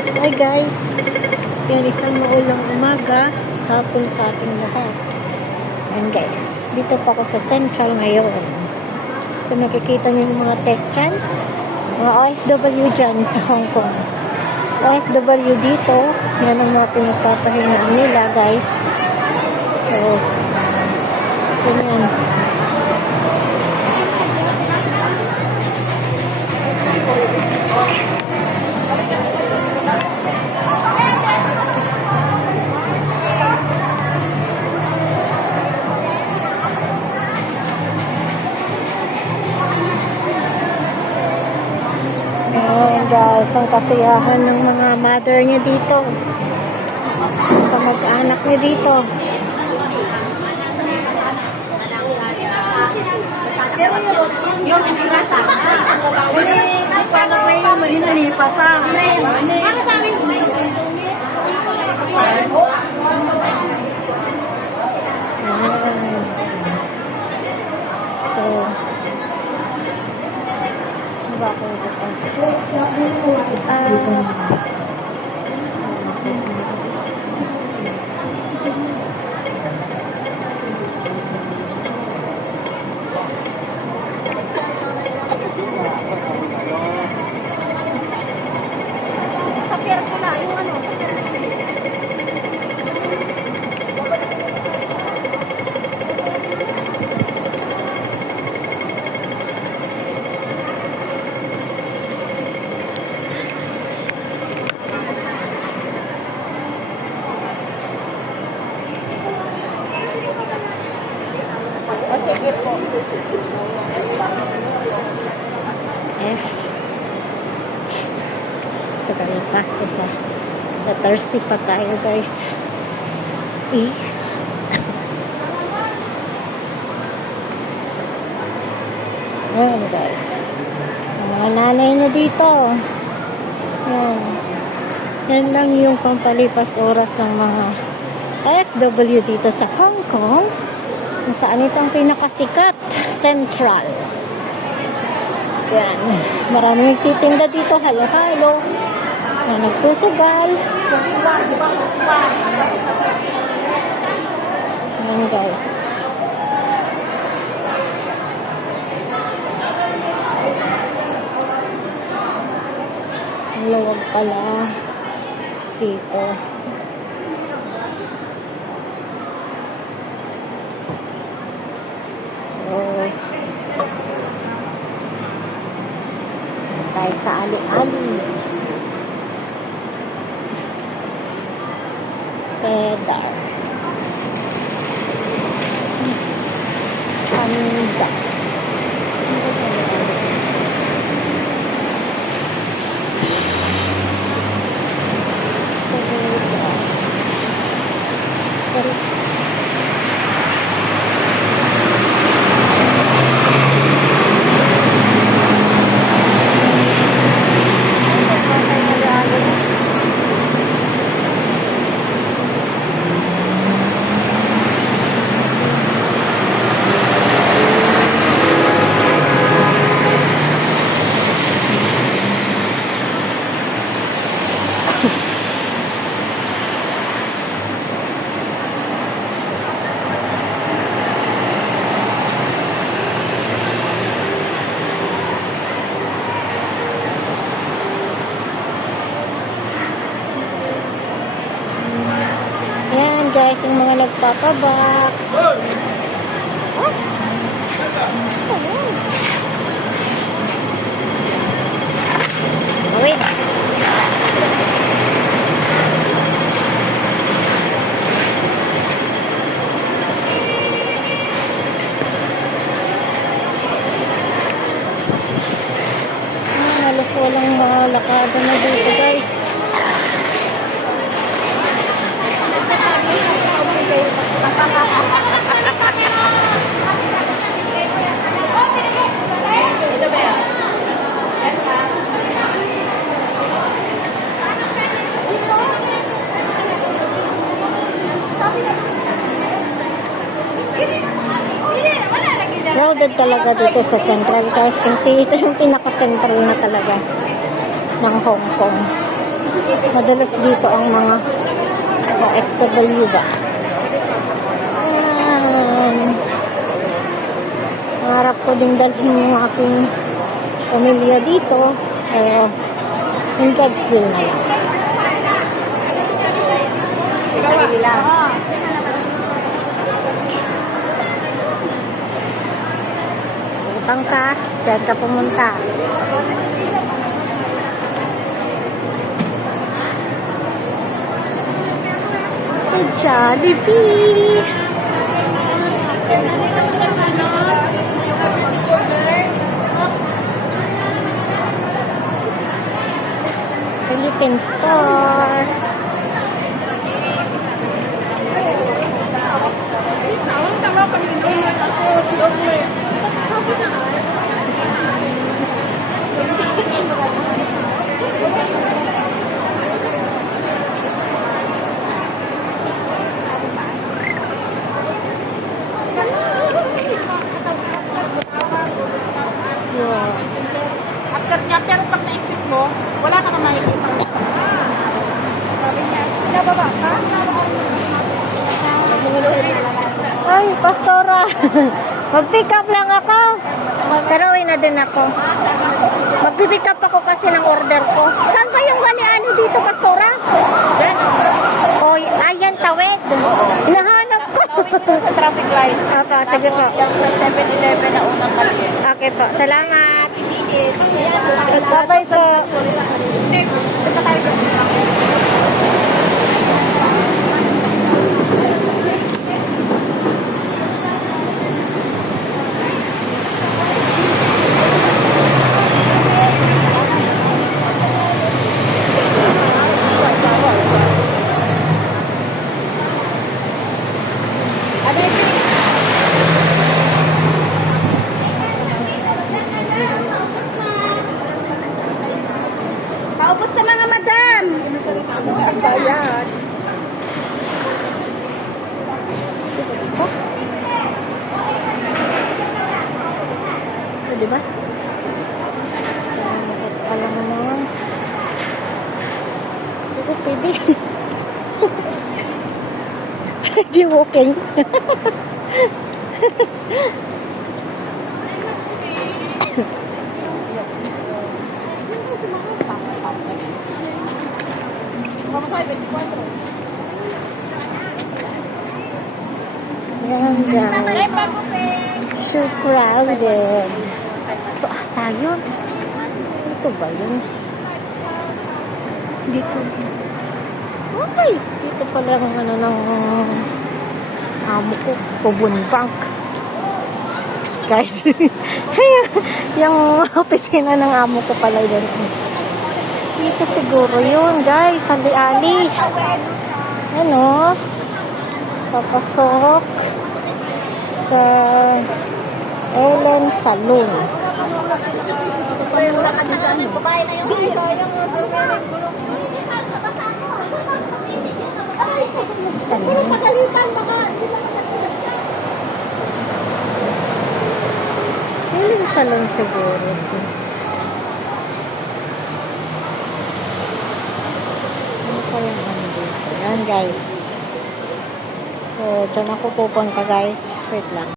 Hi guys, yan isang maulang umaga, hapon sa ating lahat. And guys, dito pa ako sa Central ngayon. So nakikita niyo yung mga tech-chan, mga OFW dyan sa Hong Kong. OFW dito, yan ang mga pinagpapahingaan nila guys. So, ganyan. Ayan guys, ang kasiyahan ng mga mother niya dito. Kamag-anak niya dito. Yung sinasa. Ini paano may hinalipasan. Para sa amin. So, ba ako Sa piyerso na, yung ano, sa piyerso. sige po. F. Tagal pa sa letter C pa tayo guys. E. Ayan guys. Ang mga nanay na dito. Ayan. Yan lang yung pampalipas oras ng mga OFW dito sa Hong Kong. Kung saan itong pinakasikat, Central. Yan. Maraming nagtitinda dito, halo-halo. Na nagsusugal. Yan guys. Ang lawag pala dito. Tayo sa ali-ali. Pedar. Panda. Guys, yung mga nagpapabox. Wait. Halos walang mga lakada na dito guys. Crowded talaga dito sa Central guys kasi ito yung pinaka-central na talaga ng Hong Kong. Madalas dito ang mga OFW ba. Ayan. Harap ko ding dalhin yung aking pamilya dito. Pero in God's will na lang. Utang ka, dyan ka pumunta. Ay, Jollibee! Philippine store. After niya, pero pag na-exit mo, wala ka na makikita. Sabi niya, nababa ka? Ay, Pastora. Mag-pick up lang ako. Pero uwi na din ako. Mag-pick up ako kasi ng order ko. Saan ba yung ali-ali dito, Pastora? O, ayan, tawid. Nahanap ko. Tawid dito sa traffic light. Opo, sige po. Yung sa 7-Eleven na unang kaliit. Okay po, salamat. Sige. Bye po. Punta tayo sa paubos sa mga madam. Bayad. Di ba? Alam mo naman. Hindi ko pwede. Di walking. Yan guys. So crowded. Ito tayo. Ito ba yun? Dito. Okay. Dito pala ang ano ng amo ko. Pubun Bank. Guys. Yung opisina ng amo ko pala yun. Dito siguro yun guys. Ali-ali. Ano? Papasok sa Ellen Saloon. Ellen Saloon siguro sis. Ano pa yung ano dito? Yan guys. So, dyan ako pupunta guys. Wait lang.